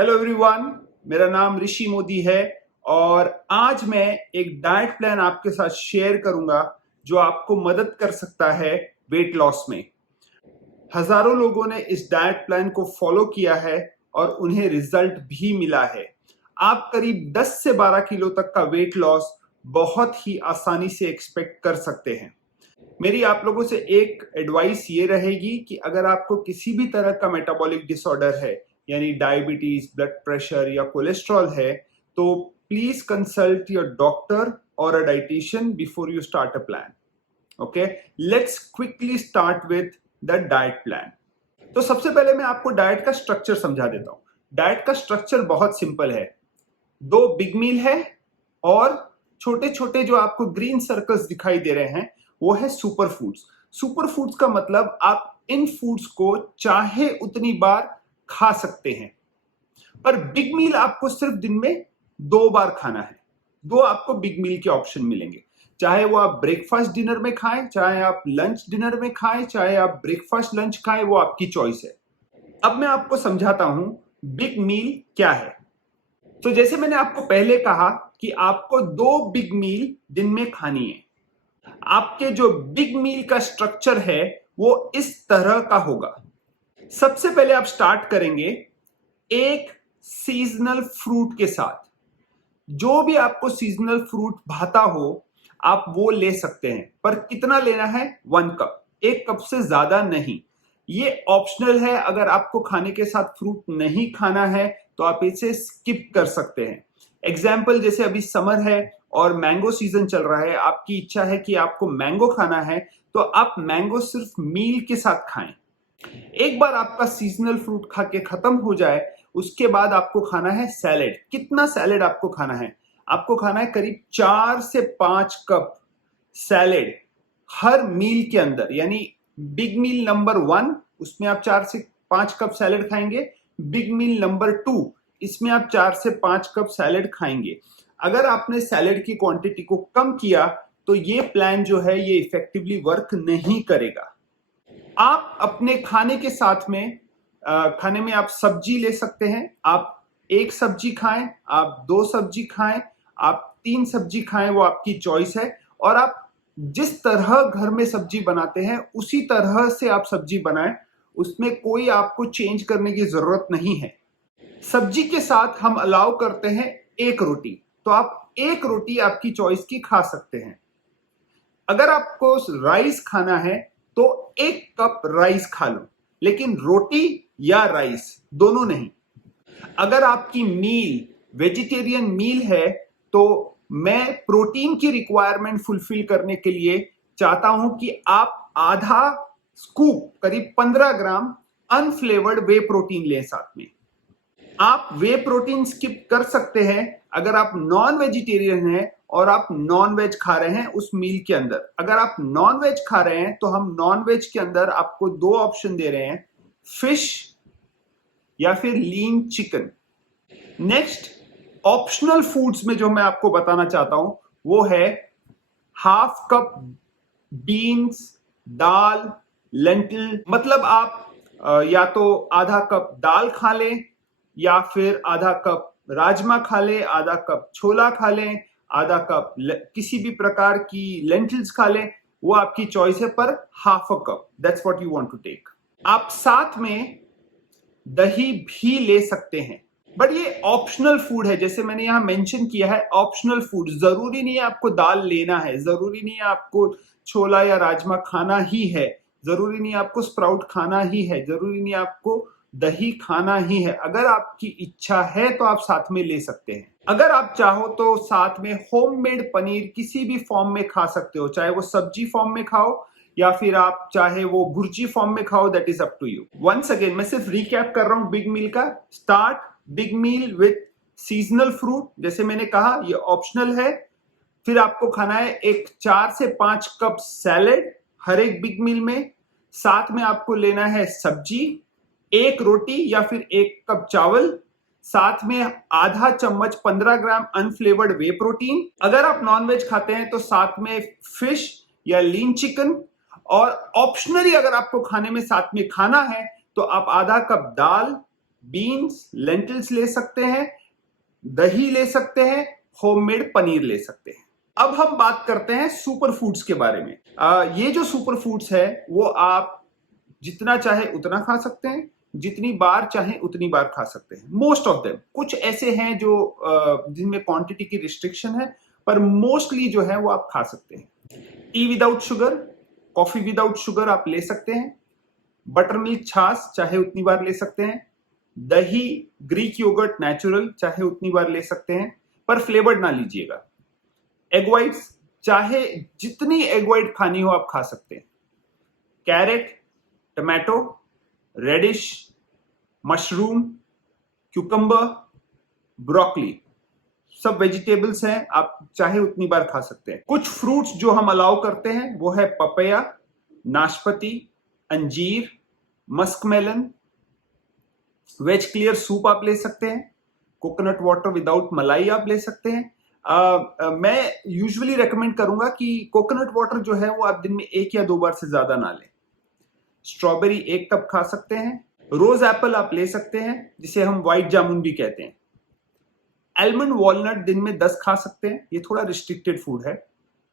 Hello everyone, मेरा नाम ऋषि मोदी है और आज मैं एक डाइट प्लान आपके साथ शेयर करूंगा जो आपको मदद कर सकता है वेट लॉस में। हजारों लोगों ने इस डाइट प्लान को फॉलो किया है और उन्हें रिजल्ट भी मिला है। आप करीब 10 से 12 किलो तक का वेट लॉस बहुत ही आसानी से एक्सपेक्ट कर सकते हैं। मेरी आप लोगों से एक एडवाइस ये रहेगी कि अगर आपको किसी भी तरह का मेटाबॉलिक डिसऑर्डर है, यानी डायबिटीज, ब्लड प्रेशर या कोलेस्ट्रॉल है, तो प्लीज कंसल्ट योर डॉक्टर और a dietitian before you start a plan. Okay, let's quickly start with the diet plan. तो सबसे पहले मैं आपको डाइट का स्ट्रक्चर समझा देता हूं। डाइट का स्ट्रक्चर बहुत सिंपल है। 2 बिग मील है और छोटे छोटे जो आपको ग्रीन सर्कल्स दिखाई दे रहे हैं वो है सुपर फूड्स। सुपर फूड्स का मतलब आप इन फूड्स को चाहे उतनी बार खा सकते हैं, पर बिग मील आपको सिर्फ दिन में 2 बार खाना है। 2 आपको बिग मील के ऑप्शन मिलेंगे, चाहे वो आप ब्रेकफास्ट डिनर में खाएं, चाहे आप लंच डिनर में खाएं, चाहे आप ब्रेकफास्ट लंच खाएं, वो आपकी चॉइस है। अब मैं आपको समझाता हूं बिग मील क्या है। तो जैसे मैंने आपको पहले कहा कि आपको 2 बिग मील दिन में खानी है। आपके जो बिग मील का स्ट्रक्चर है वो इस तरह का होगा। सबसे पहले आप स्टार्ट करेंगे एक सीजनल फ्रूट के साथ। जो भी आपको सीजनल फ्रूट भाता हो आप वो ले सकते हैं, पर कितना लेना है? 1 कप। 1 कप से ज्यादा नहीं। ये ऑप्शनल है। अगर आपको खाने के साथ फ्रूट नहीं खाना है तो आप इसे स्किप कर सकते हैं। एग्जाम्पल, जैसे अभी समर है और मैंगो सीजन चल रहा है, आपकी इच्छा है कि आपको मैंगो खाना है, तो आप मैंगो सिर्फ मील के साथ खाएं। एक बार आपका सीजनल फ्रूट खा के खत्म हो जाए, उसके बाद आपको खाना है सैलेड। कितना सैलेड आपको खाना है? आपको खाना है करीब 4 से 5 कप सैलेड हर मील के अंदर। यानी बिग मील नंबर 1 उसमें आप 4 से 5 कप सैलेड खाएंगे। बिग मील नंबर 2 इसमें आप 4 से 5 कप सैलेड खाएंगे। अगर आपने सैलेड की क्वांटिटी को कम किया तो ये प्लान जो है ये इफेक्टिवली वर्क नहीं करेगा। आप अपने खाने के साथ में खाने में आप सब्जी ले सकते हैं। आप 1 सब्जी खाएं, आप 2 सब्जी खाएं, आप 3 सब्जी खाएं, वो आपकी चॉइस है। और आप जिस तरह घर में सब्जी बनाते हैं उसी तरह से आप सब्जी बनाएं, उसमें कोई आपको चेंज करने की जरूरत नहीं है। सब्जी के साथ हम अलाउ करते हैं 1 रोटी, तो आप 1 रोटी आपकी चॉइस की खा सकते हैं। अगर आपको राइस खाना है तो 1 कप राइस खा लो, लेकिन रोटी या राइस दोनों नहीं। अगर आपकी मील वेजिटेरियन मील है तो मैं प्रोटीन की रिक्वायरमेंट फुलफिल करने के लिए चाहता हूं कि आप आधा स्कूप, करीब 15 ग्राम अनफ्लेवर्ड वे प्रोटीन लें साथ में। आप वे प्रोटीन स्किप कर सकते हैं अगर आप नॉन वेजिटेरियन हैं और आप नॉन वेज खा रहे हैं उस मील के अंदर। अगर आप नॉन वेज खा रहे हैं तो हम नॉन वेज के अंदर आपको 2 ऑप्शन दे रहे हैं, फिश या फिर लीन चिकन। नेक्स्ट, ऑप्शनल फूड्स में जो मैं आपको बताना चाहता हूं वो है हाफ कप बीन्स, दाल, लेंटिल। मतलब आप या तो आधा कप दाल खा लें, या फिर आधा कप राजमा खा लें, आधा कप छोला खा लें, आधा कप किसी भी प्रकार की लेंटिल्स खा लें, वो आपकी चॉइस है, पर half a cup, that's what you want to take. आप साथ में दही भी ले सकते हैं, बट ये ऑप्शनल फूड है। जैसे मैंने यहां मेंशन किया है ऑप्शनल फूड। जरूरी नहीं है आपको दाल लेना है, जरूरी नहीं है आपको छोला या राजमा खाना ही है, जरूरी नहीं है आपको स्प्राउट खाना ही है, जरूरी नहीं है आपको दही खाना ही है। अगर आपकी इच्छा है तो आप साथ में ले सकते हैं। अगर आप चाहो तो साथ में होममेड पनीर किसी भी फॉर्म में खा सकते हो, चाहे वो सब्जी फॉर्म में खाओ या फिर आप चाहे वो भुर्जी फॉर्म में खाओ, that is up to you. Once again मैं सिर्फ रिकैप कर रहा हूं बिग मील का। Start big meal with seasonal fruit, जैसे मैंने कहा ये ऑप्शनल है। फिर आपको खाना है एक 4 से 5 कप सैलेड हर एक बिग मील में। साथ में आपको लेना है सब्जी, 1 रोटी या फिर 1 कप चावल, साथ में आधा चम्मच 15 ग्राम अनफ्लेवर्ड वे प्रोटीन। अगर आप नॉनवेज खाते हैं तो साथ में फिश या लीन चिकन। और ऑप्शनली अगर आपको खाने में साथ में खाना है तो आप आधा कप दाल, बीन्स, लेंटिल्स ले सकते हैं, दही ले सकते हैं, होममेड पनीर ले सकते हैं। अब हम बात करते हैं सुपर फूड्स के बारे में। ये जो सुपर फूड्स है वो आप जितना चाहे उतना खा सकते हैं, जितनी बार चाहे उतनी बार खा सकते हैं। मोस्ट ऑफ देम, कुछ ऐसे हैं जो जिनमें क्वांटिटी की रिस्ट्रिक्शन है, पर मोस्टली जो है वो आप खा सकते हैं। T without sugar, coffee without sugar आप ले सकते हैं। बटर मिल्क छाछ चाहे उतनी बार ले सकते हैं। दही, ग्रीक योगर्ट नेचुरल चाहे उतनी बार ले सकते हैं, पर फ्लेवर्ड ना लीजिएगा। एग व्हाइट्स चाहे जितनी एग व्हाइट खानी हो आप खा सकते हैं। Carrot, tomato, radish, mushroom, cucumber, broccoli, सब वेजिटेबल्स हैं, आप चाहे उतनी बार खा सकते हैं। कुछ फ्रूट्स जो हम अलाउ करते हैं वो है पपैया, नाशपाती, अंजीर, मस्कमेलन। वेज क्लियर सूप आप ले सकते हैं। कोकोनट वाटर विदाउट मलाई आप ले सकते हैं। मैं यूजुअली रेकमेंड करूंगा कि कोकोनट वाटर जो है वो आप दिन में 1 या 2 बार से ज्यादा ना लें। स्ट्रॉबेरी 1 कप खा सकते हैं। रोज एप्पल आप ले सकते हैं, जिसे हम व्हाइट जामुन भी कहते हैं। आलमंड वॉलनट दिन में 10 खा सकते हैं, ये थोड़ा रिस्ट्रिक्टेड फूड है।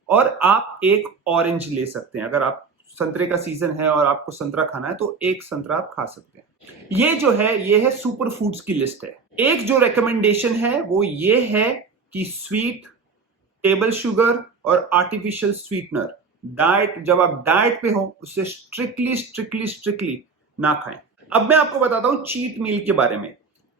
और आप 1 ऑरेंज ले सकते हैं, अगर आप संतरे का सीजन है और आपको संतरा खाना है तो 1 संतरा आप खा सकते हैं। ये है सुपर फूड्स की लिस्ट है। एक जो रिकमेंडेशन है वो ये है कि स्वीट, टेबल शुगर और आर्टिफिशियल स्वीटनर जब आप डाइट पे हो उससे स्ट्रिक्टली ना खाएं। अब मैं आपको बताता हूं चीट मील के बारे में।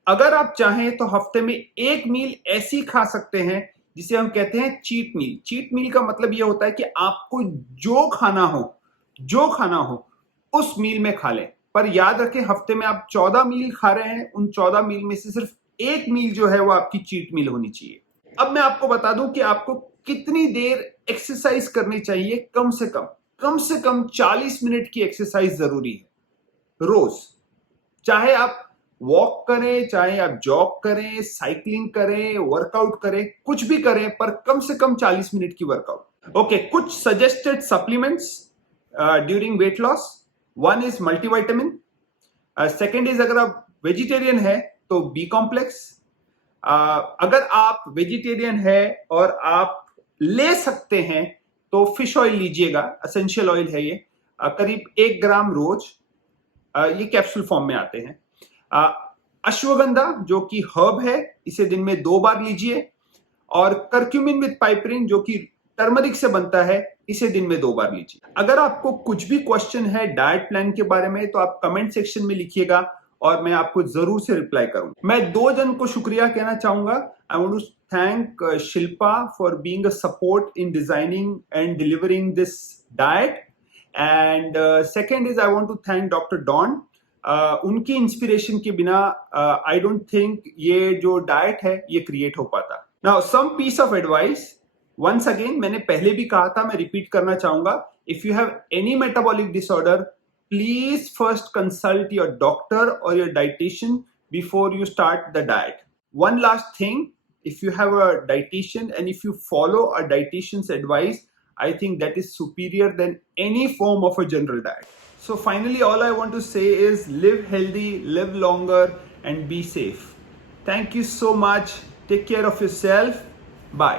अगर आप चाहें तो हफ्ते में 1 मील ऐसी खा सकते हैं जिसे हम कहते हैं चीट मील। चीट मील का मतलब यह होता है कि आपको जो खाना हो उस मील में खा लें। पर याद रखें, हफ्ते में आप 14 मील खा रहे हैं, उन 14 मील में से सिर्फ 1 मील जो है वो आपकी चीट मील होनी चाहिए। अब मैं आपको बता दूं कि आपको कितनी देर एक्सरसाइज करनी चाहिए। कम से कम 40 मिनट की एक्सरसाइज जरूरी है रोज। चाहे आप वॉक करें, चाहे आप जॉग करें, साइकिलिंग करें, वर्कआउट करें, कुछ भी करें, पर कम से कम 40 मिनट की वर्कआउट। ओके, कुछ suggested supplements during weight loss. 1 is multivitamin. Second is, अगर आप वेजिटेरियन है तो बी कॉम्प्लेक्स। अगर आप वेजिटेरियन है और आप ले सकते हैं तो फिश ऑयल लीजिएगा, एसेंशियल ऑयल है ये, करीब 1 ग्राम रोज। ये कैप्सूल फॉर्म में आते हैं। अश्वगंधा जो कि हर्ब है, इसे दिन में 2 बार लीजिए। और करक्यूमिन विद पाइपरिन जो कि टर्मरिक से बनता है, इसे दिन में 2 बार लीजिए। अगर आपको कुछ भी क्वेश्चन है डाइट प्लान के बारे में तो आप कमेंट सेक्शन में लिखिएगा और मैं आपको जरूर से रिप्लाई करूंगा। मैं 2 जन को शुक्रिया कहना चाहूंगा। I want to thank Shilpa for being a support in designing and delivering this diet, and second is I want to thank doctor Don. उनकी इंस्पिरेशन के बिना आई डोंट थिंक ये जो डाइट है ये क्रिएट हो पाता। Now some piece of advice, once again मैंने पहले भी कहा था, मैं रिपीट करना चाहूंगा। If you have any metabolic disorder, please first consult your doctor or your dietitian before you start the diet. One last thing, if you have a dietitian and if you follow a dietitian's advice, I think that is superior than any form of a general diet. So finally, all I want to say is live healthy, live longer, and be safe. Thank you so much. Take care of yourself. Bye.